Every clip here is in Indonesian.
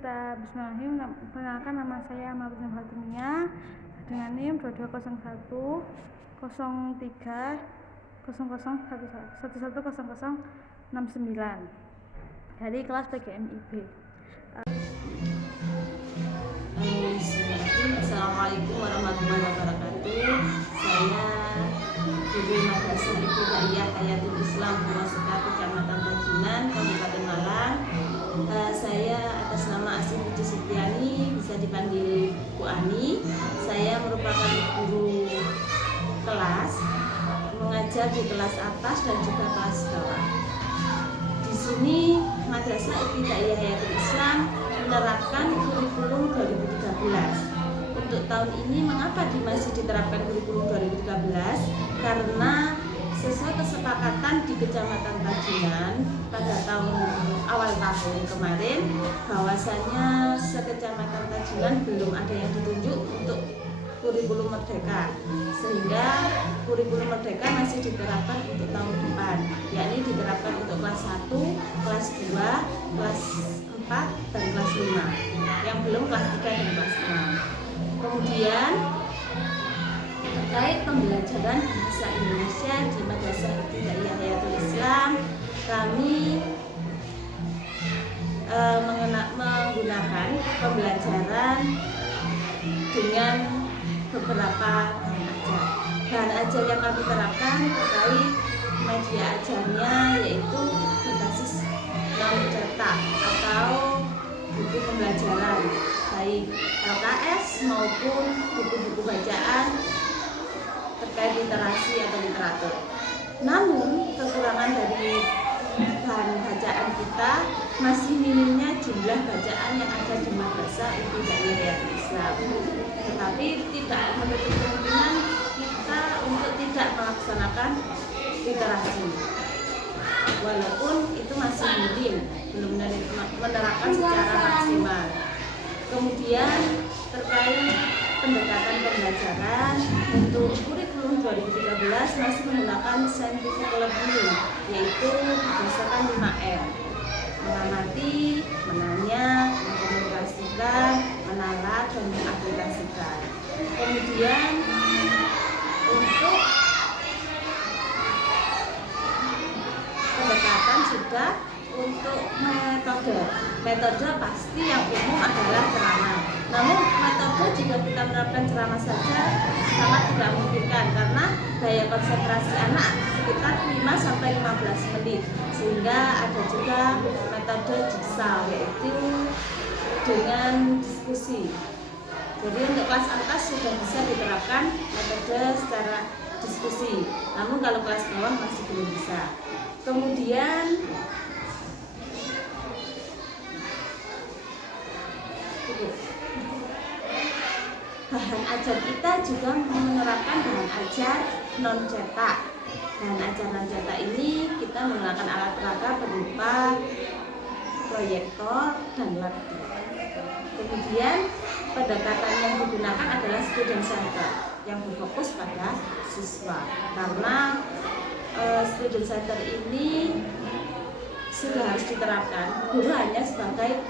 kita bismillahirrahmanirrahim. Perkenalkan, nama saya Martina Fatimia dengan NIM 2201 03 110069 dari kelas PGMIB. Assalamualaikum warahmatullahi wabarakatuh. Saya Guru Madrasah Ibtidaiyah Hayatul Islam Purwosuka, Kecamatan Rajunan, Kabupaten Malang. Saya atas nama Asih Puji Setiani, bisa dipanggil Bu Ani. Saya merupakan guru kelas, mengajar di kelas atas dan juga kelas bawah. Di sini Madrasah Ibtidaiyah Hayatul Islam menerapkan kurikulum 2013. Untuk tahun ini mengapa masih diterapkan kurikulum 2013? Karena sesuai kesepakatan di Kecamatan Rajunan pada awal tahun kemarin, bahwasanya sekecamatan Rajunan belum ada yang ditunjuk untuk kurikulum merdeka, sehingga kurikulum merdeka masih diterapkan untuk tahun depan, yakni diterapkan untuk kelas 1, kelas 2, kelas 4, dan kelas 5, yang belum kelas 3 dan kelas 6. Kemudian terkait pembelajaran bahasa Indonesia di Madrasah Ibtidaiyah Hayatul Islam, kami menggunakan pembelajaran dengan beberapa bahan ajar. Bahan ajar yang kami terapkan terkait media ajarnya yaitu berbasis non-cetak atau buku pembelajaran, baik LKS maupun buku-buku bacaan terkait literasi atau literatur. Namun kekurangan dari bahan bacaan kita masih minimnya jumlah bacaan yang ada di Madrasah Ibtidaiyah Hayatul Islam. Tetapi tidak menutup kemungkinan kita untuk tidak melaksanakan literasi, walaupun itu masih minim, belum menerapkan secara maksimal. Kemudian terkait pendekatan pembelajaran untuk kurikulum 2013 masih menggunakan scientific learning, yaitu berdasarkan 5M: mengamati, menanya, mengkomunikasikan, menalar, dan mengaplikasikan. Kemudian untuk pendekatan sudah untuk metode pasti yang umum adalah ceramah. Namun metode jika kita menerapkan ceramah saja sangat tidak memungkinkan, karena daya konsentrasi anak sekitar 5-15 menit. Sehingga ada juga metode jiksal, yaitu dengan diskusi. Jadi untuk kelas atas sudah bisa diterapkan metode secara diskusi, namun kalau kelas bawah masih belum bisa. Kemudian bahan ajar kita juga menerapkan bahan ajar non cetak. Bahan ajar non cetak ini kita menggunakan alat peraga berupa proyektor dan laptop. Kemudian pendekatan yang digunakan adalah student center yang berfokus pada siswa, karena student center ini sudah harus diterapkan. Guru hanya sebagai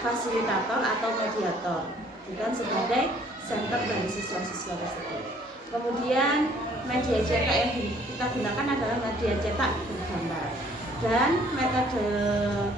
fasilitator atau mediator, bukan sebagai center dari siswa-siswa tersebut. Kemudian media cetak yang kita gunakan adalah media cetak bergambar. Dan metode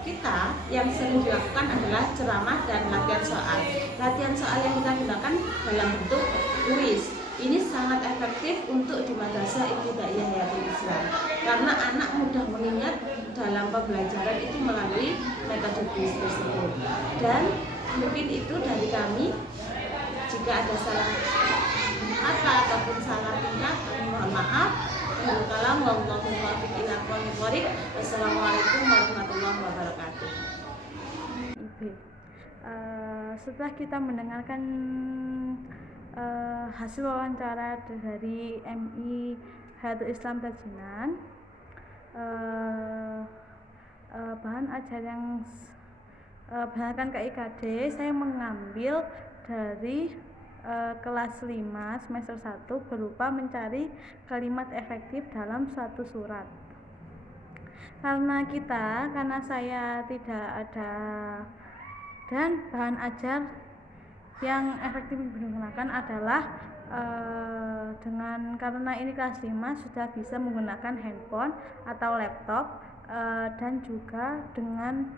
kita yang sering dilakukan adalah ceramah dan latihan soal. Latihan soal yang kita gunakan dalam bentuk kuis. Ini sangat efektif untuk di Madrasah Ibtidaiyah Hayatul Islam, karena anak mudah mengingat dalam pembelajaran itu melalui metode kuis tersebut. Dan mungkin itu dari kami. Jika ada salah kata ataupun salah tingkah, kami mohon maaf. Wassalamualaikum warahmatullahi wabarakatuh. Setelah kita mendengarkan hasil wawancara dari MI Hayatul Islam Rajunan, bahan ajar yang berdasarkan KIKD, saya mengambil dari kelas 5 semester 1 berupa mencari kalimat efektif dalam suatu surat. Karena saya tidak ada Dan bahan ajar yang efektif digunakan adalah karena ini kelas 5 sudah bisa menggunakan handphone atau laptop, dan juga dengan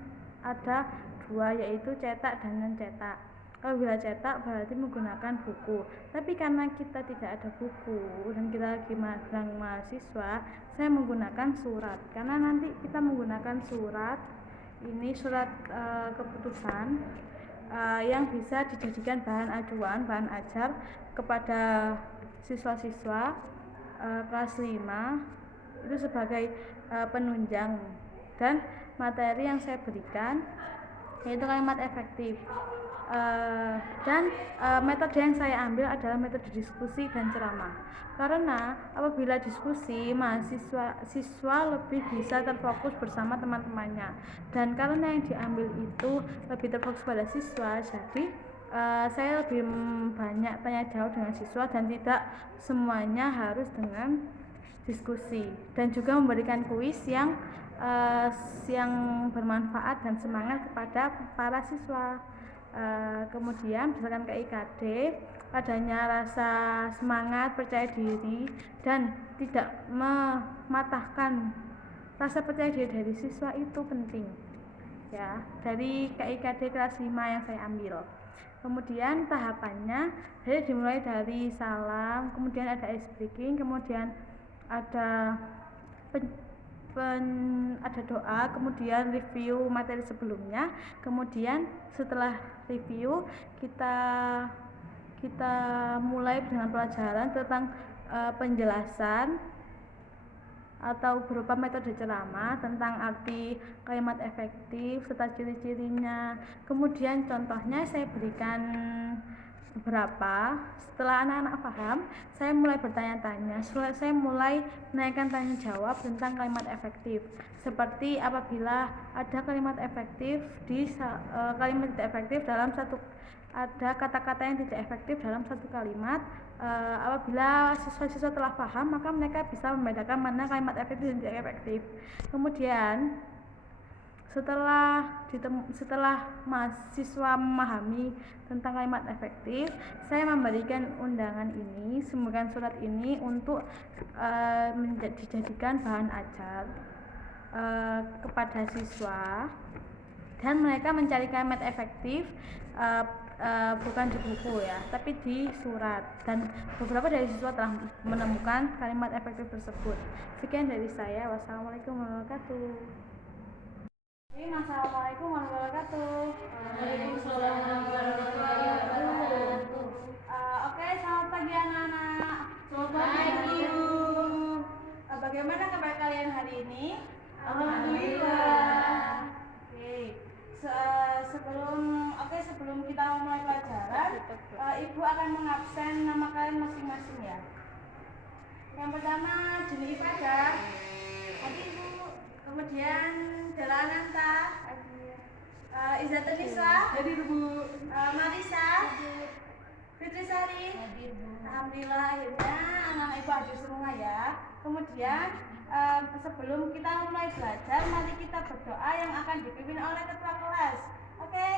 ada dua, yaitu cetak dan non cetak. Apabila cetak berarti menggunakan buku, tapi karena kita tidak ada buku dan kita lagi magang mahasiswa, saya menggunakan surat. Karena nanti kita menggunakan surat keputusan yang bisa dijadikan bahan acuan, bahan ajar kepada siswa-siswa kelas 5 itu sebagai penunjang, dan materi yang saya berikan yaitu kalimat efektif. Dan metode yang saya ambil adalah metode diskusi dan ceramah, karena apabila diskusi siswa lebih bisa terfokus bersama teman-temannya, dan karena yang diambil itu lebih terfokus pada siswa, jadi saya lebih banyak tanya jawab dengan siswa dan tidak semuanya harus dengan diskusi, dan juga memberikan kuis yang bermanfaat dan semangat kepada para siswa. Kemudian berdasarkan KIKD, adanya rasa semangat, percaya diri, dan tidak mematahkan rasa percaya diri dari siswa itu penting ya, dari KIKD kelas 5 yang saya ambil. Kemudian tahapannya dimulai dari salam, kemudian ada ice breaking, kemudian ada ada doa, kemudian review materi sebelumnya, kemudian setelah review kita mulai dengan pelajaran tentang penjelasan atau berupa metode ceramah tentang arti kalimat efektif serta ciri-cirinya. Kemudian contohnya saya berikan beberapa. Setelah anak-anak paham, saya mulai bertanya-tanya, saya mulai menaikkan tanya jawab tentang kalimat efektif, seperti apabila ada kalimat efektif kalimat tidak efektif dalam ada kata-kata yang tidak efektif dalam satu kalimat. Apabila siswa-siswa telah paham, maka mereka bisa membedakan mana kalimat efektif dan tidak efektif. Kemudian setelah mahasiswa memahami tentang kalimat efektif, saya memberikan undangan ini, memberikan surat ini untuk dijadikan bahan ajar kepada siswa, dan mereka mencari kalimat efektif bukan di buku ya, tapi di surat, dan beberapa dari siswa telah menemukan kalimat efektif tersebut. Sekian dari saya. Wassalamualaikum warahmatullahi wabarakatuh. Assalamualaikum warahmatullahi wabarakatuh. Waalaikumsalam warahmatullahi wabarakatuh. Oke, selamat pagi anak-anak. Selamat pagi. Bagaimana kabar kalian hari ini? Alhamdulillah. Sebelum kita mulai pelajaran, Ibu akan mengabsen nama kalian masing-masing ya. Yang pertama Juni Ibadah. Hadir Ibu. Kemudian Dela Ananta. Izzatul Nisa. Hadir Bu. Marisa. Fitri Sari. Hadir Bu. Alhamdulillah akhirnya anak Ibu hadir semua ya. Kemudian sebelum kita mulai belajar, mari kita berdoa yang akan dipimpin oleh ketua kelas. Oke.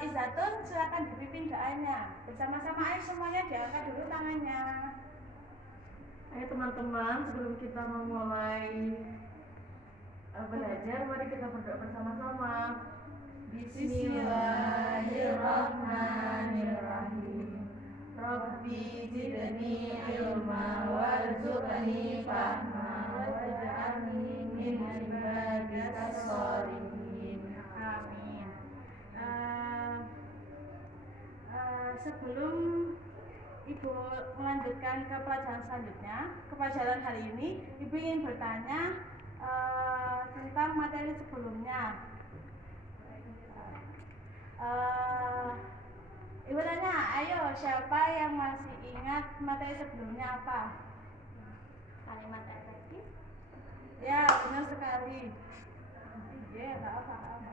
Izzatun, silakan dipimpin doanya. Bersama-sama ayo semuanya diangkat dulu tangannya. Ayo teman-teman, sebelum kita memulai belajar, mari kita berdoa bersama-sama. Bismillahirrahmanirrahim. Rabbi zidni ilma warzuqni fahma waj'alni min ibadikas sholihin. Amin. Sebelum Ibu melanjutkan ke pelajaran selanjutnya, ke pelajaran hari ini, Ibu ingin bertanya tentang materi sebelumnya. Ibu tanya, ayo siapa yang masih ingat materi sebelumnya apa? Kalimat efektif. Ya, benar sekali. Iya, nggak apa.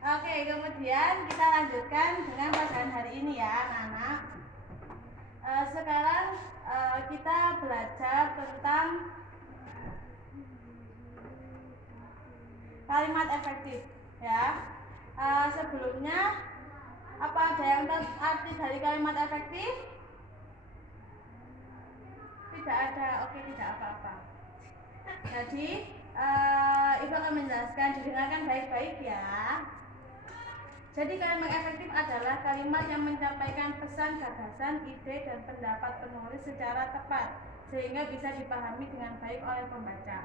Oke, kemudian kita lanjutkan dengan pelajaran hari ini ya, anak-anak. Sekarang kita belajar tentang kalimat efektif, ya. Sebelumnya apa ada yang tahu arti dari kalimat efektif? Tidak ada, oke tidak apa-apa. Jadi Ibu akan menjelaskan, didengarkan baik-baik ya. Jadi kalimat efektif adalah kalimat yang menyampaikan pesan, gagasan, ide, dan pendapat penulis secara tepat sehingga bisa dipahami dengan baik oleh pembaca.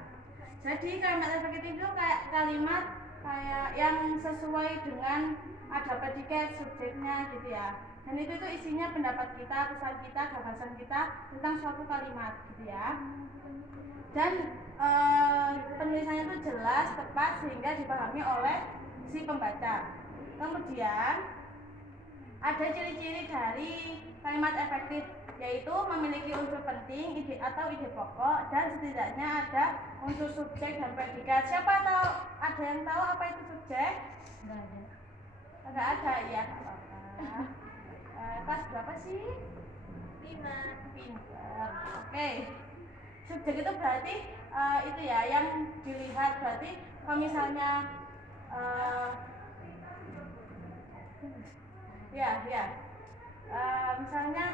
Jadi kalimat efektif itu kayak kalimat kayak yang sesuai dengan ada predikat, subjeknya gitu ya. Dan itu tuh isinya pendapat kita, pesan kita, gagasan kita tentang suatu kalimat gitu ya. Dan penulisannya itu jelas, tepat sehingga dipahami oleh si pembaca. Kemudian ada ciri-ciri dari kalimat efektif, yaitu memiliki unsur penting, ide atau ide pokok, dan setidaknya ada unsur subjek dan predikat. Siapa tahu? Ada yang tahu apa itu subjek? Enggak ada. Enggak ada, ya nggak apa-apa. Kelas berapa sih? 5. Pintar. Oke. Subjek itu berarti itu ya yang dilihat, berarti kalau misalnya misalnya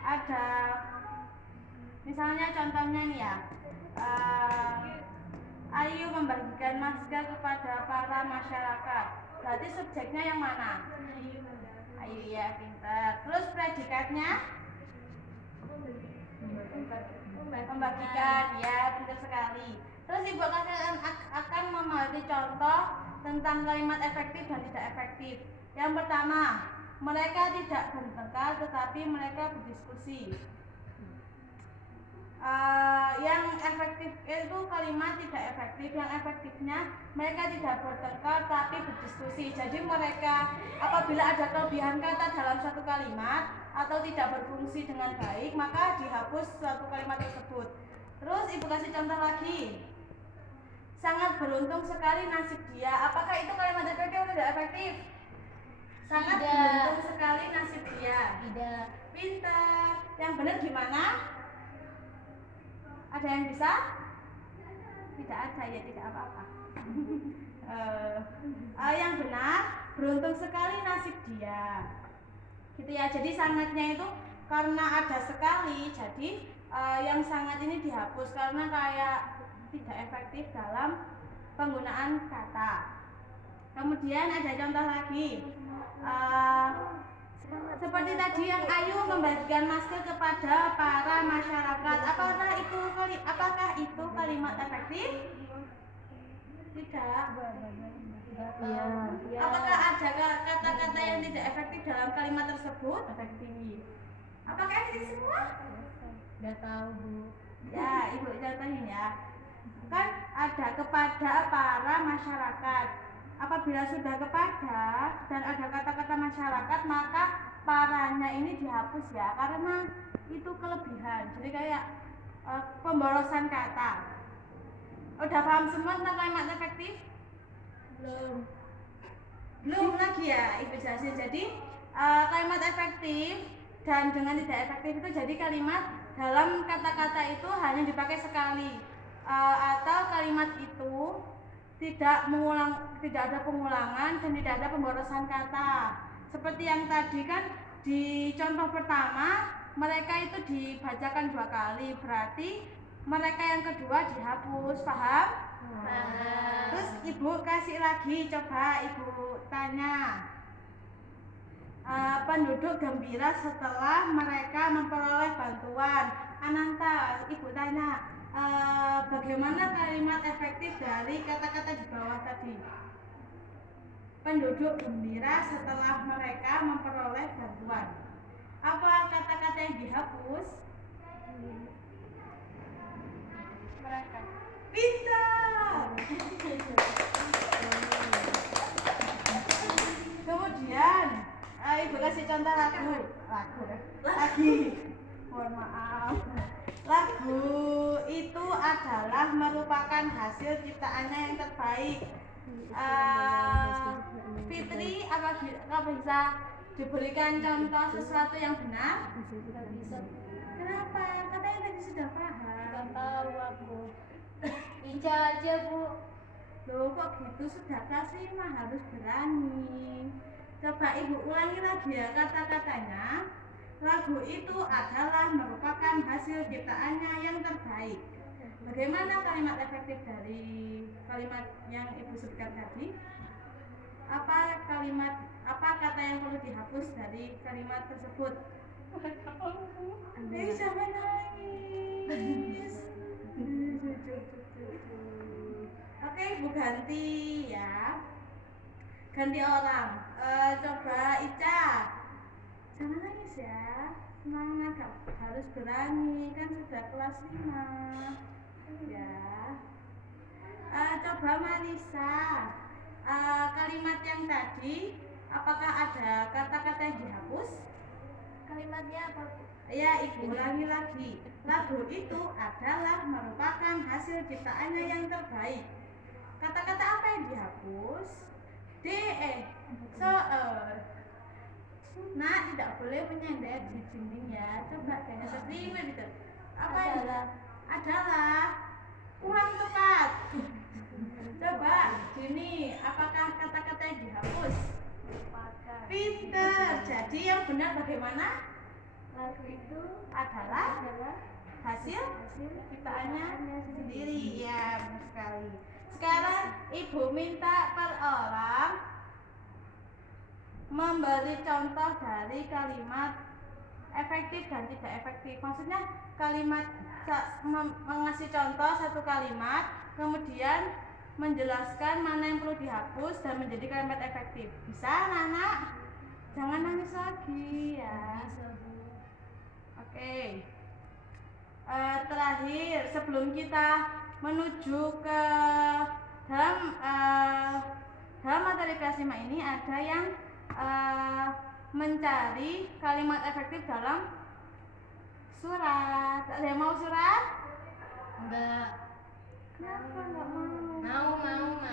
ada, misalnya contohnya nih ya, Ayu membagikan masker kepada para masyarakat. Berarti subjeknya yang mana? Ayu, ya pintar. Terus predikatnya? Membagikan, ya pintar sekali. Terus Ibu akan memberi contoh tentang kalimat efektif dan tidak efektif. Yang pertama, mereka tidak bertengkar tetapi mereka berdiskusi. Yang efektif itu kalimat tidak efektif. Yang efektifnya mereka tidak bertengkar tapi berdiskusi. Jadi mereka apabila ada kelebihan kata dalam satu kalimat atau tidak berfungsi dengan baik, maka dihapus suatu kalimat tersebut. Terus Ibu kasih contoh lagi. Sangat beruntung sekali nasib dia. Apakah itu kalimat efektif atau tidak efektif? Sangat beruntung sekali nasib dia. Tidak. Pintar. Yang benar gimana? Ada yang bisa? Tidak ada, ya tidak apa-apa. Yang benar, beruntung sekali nasib dia. Gitu ya. Jadi sangatnya itu karena ada sekali, jadi yang sangat ini dihapus karena kayak tidak efektif dalam penggunaan kata. Kemudian ada contoh lagi. Seperti tadi yang Ayu membagikan masker kepada para masyarakat. Apakah itu kalimat efektif? Tidak. Iya. Apakah ada kata-kata yang tidak efektif dalam kalimat tersebut? Efektif. Apakah efektif semua? Nggak tahu, Bu. Ya, Ibu contohin ya. Kan ada kepada para masyarakat. Apabila sudah kepada dan ada kata-kata masyarakat, maka paranya ini dihapus ya, karena itu kelebihan. Jadi kayak pemborosan kata. Udah paham semua tentang kalimat efektif? Belum lagi ya, Ibu jelasin. Jadi kalimat efektif dan dengan tidak efektif itu jadi kalimat dalam kata-kata itu hanya dipakai sekali, atau kalimat itu tidak ada pengulangan dan tidak ada pemborosan kata. Seperti yang tadi kan di contoh pertama, mereka itu dibacakan 2 kali, berarti mereka yang kedua dihapus. Paham? Terus Ibu kasih lagi, coba Ibu tanya. Penduduk gembira setelah mereka memperoleh bantuan. Ananta, Ibu tanya, bagaimana kalimat efektif dari kata-kata di bawah tadi? Penduduk gembira setelah mereka memperoleh bantuan. Apa kata-kata yang dihapus? Mereka. Pintar. Kemudian Ibu kasih contoh lagi. Mohon maaf. Lagu itu adalah merupakan hasil ciptaannya yang terbaik. Fitri, apa bisa diberikan contoh sesuatu yang benar? Tidak bisa. Kenapa? Katanya tadi sudah paham. Nggak tahu aku. Inca aja, Bu. Loh kok gitu, sudah kelas 5 harus berani. Coba ibu ulangi lagi ya kata-katanya. Lagu itu adalah merupakan hasil ciptaannya yang terbaik. Bagaimana kalimat efektif dari kalimat yang ibu sebutkan tadi? Apa kata yang perlu dihapus dari kalimat tersebut? Jangan nangis. Oke, ibu ganti ya. Ganti orang. Coba Ica. Jangan nangis ya. Semangat, harus berani, kan sudah kelas 5. Ya. Coba Marisa. Kalimat yang tadi, apakah ada kata-kata yang dihapus? Kalimatnya apa? Ya, ibu ulangi lagi. Lagu itu adalah merupakan hasil ciptaannya yang terbaik. Kata-kata apa yang dihapus? Nah, tidak boleh menyender di dinding ya. Coba kayaknya selimut gitu. Apa adalah kurang tepat. Coba gini, apakah kata-kata yang dihapus? Pinter. Jadi yang benar bagaimana? Lagu itu Adalah hasil ciptaannya sendiri. Ya, benar sekali. Sekarang ibu minta per orang memberi contoh dari kalimat efektif dan tidak efektif. Maksudnya kalimat mengasih contoh satu kalimat, kemudian menjelaskan mana yang perlu dihapus dan menjadi kalimat efektif. Bisa anak-anak? Jangan nangis lagi ya. Oke. Terakhir sebelum kita menuju ke dalam materi kelas 5 ini ada yang mencari kalimat efektif dalam surat. Ada yang mau surat? Enggak. Kenapa enggak mau? Mau.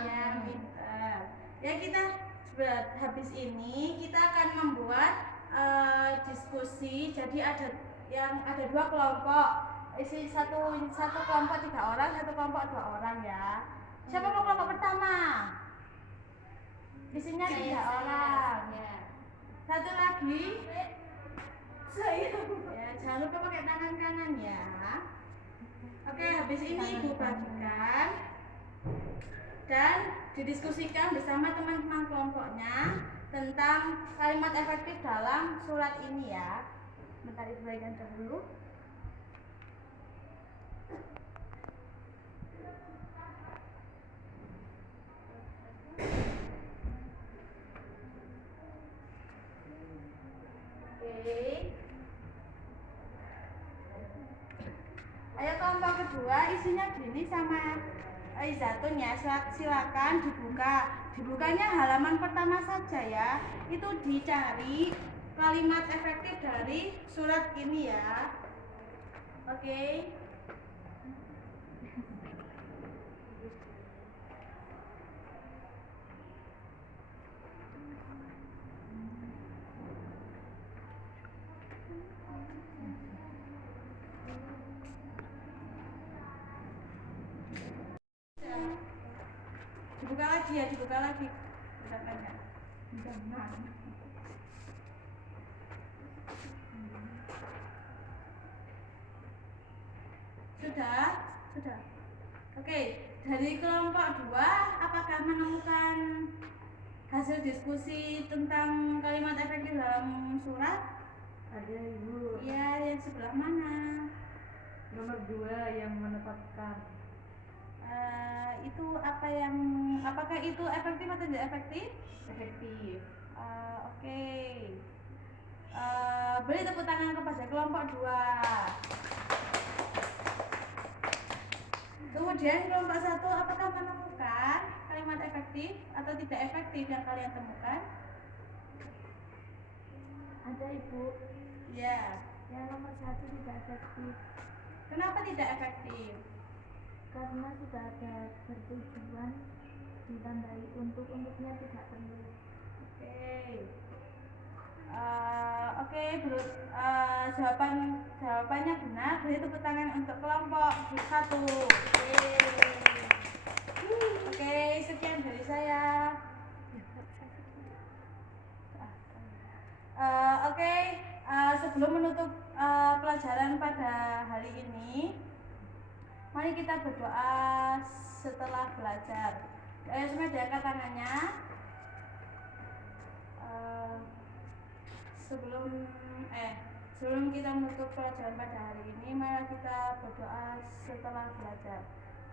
Ya, pintar. Ya, kita habis ini kita akan membuat diskusi. Jadi ada dua kelompok. Isi satu kelompok 3 orang, satu kelompok 2 orang ya. Siapa mau kelompok pertama? Isinya 3 orang. Ya. Satu lagi. Saya. Ya, jangan lupa pakai tangan kanan ya. Oke, habis ini ibu bagikan dan didiskusikan bersama teman-teman kelompoknya tentang kalimat efektif dalam surat ini ya. Bentar ibu bagikan dulu. Ayo kelompok kedua isinya gini sama Izatun ya, silakan dibuka. Dibukanya halaman pertama saja ya. Itu dicari kalimat efektif dari surat ini ya. Oke. Dibuka lagi. Jangan. Sudah. Oke, dari kelompok 2 apakah menemukan hasil diskusi tentang kalimat efektif dalam surat? Ada ibu. Iya, yang sebelah mana? Nomor 2 yang menetapkan. Apakah itu efektif atau tidak efektif? Efektif. Oke. Beri tepuk tangan kepada kelompok 2. Kemudian kelompok 1 apakah menemukan kalimat efektif atau tidak efektif yang kalian temukan? Ada ibu. Ya. Yang nomor 1 tidak efektif. Kenapa tidak efektif? Karena sudah ada bertujuan ditambahi untuknya tidak perlu. Oke, jawabannya benar. Beri tepuk tangan untuk kelompok 1. Oke, sekian dari saya. Oke, sebelum menutup pelajaran pada hari ini, mari kita berdoa setelah belajar. Ayo semua diangkat tangannya. Sebelum kita menutup pelajaran pada hari ini, mari kita berdoa setelah belajar.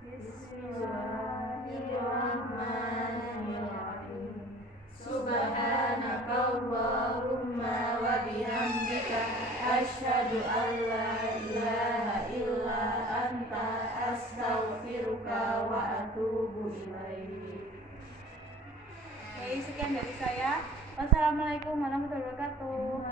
Bismillahirrahmanirrahim. Subhanakallahumma wa bihamdika asyhadu an la ilaha illa anta astaghfiruka wa atubu ilaik. Oke, sekian dari saya. Wassalamualaikum warahmatullahi wabarakatuh.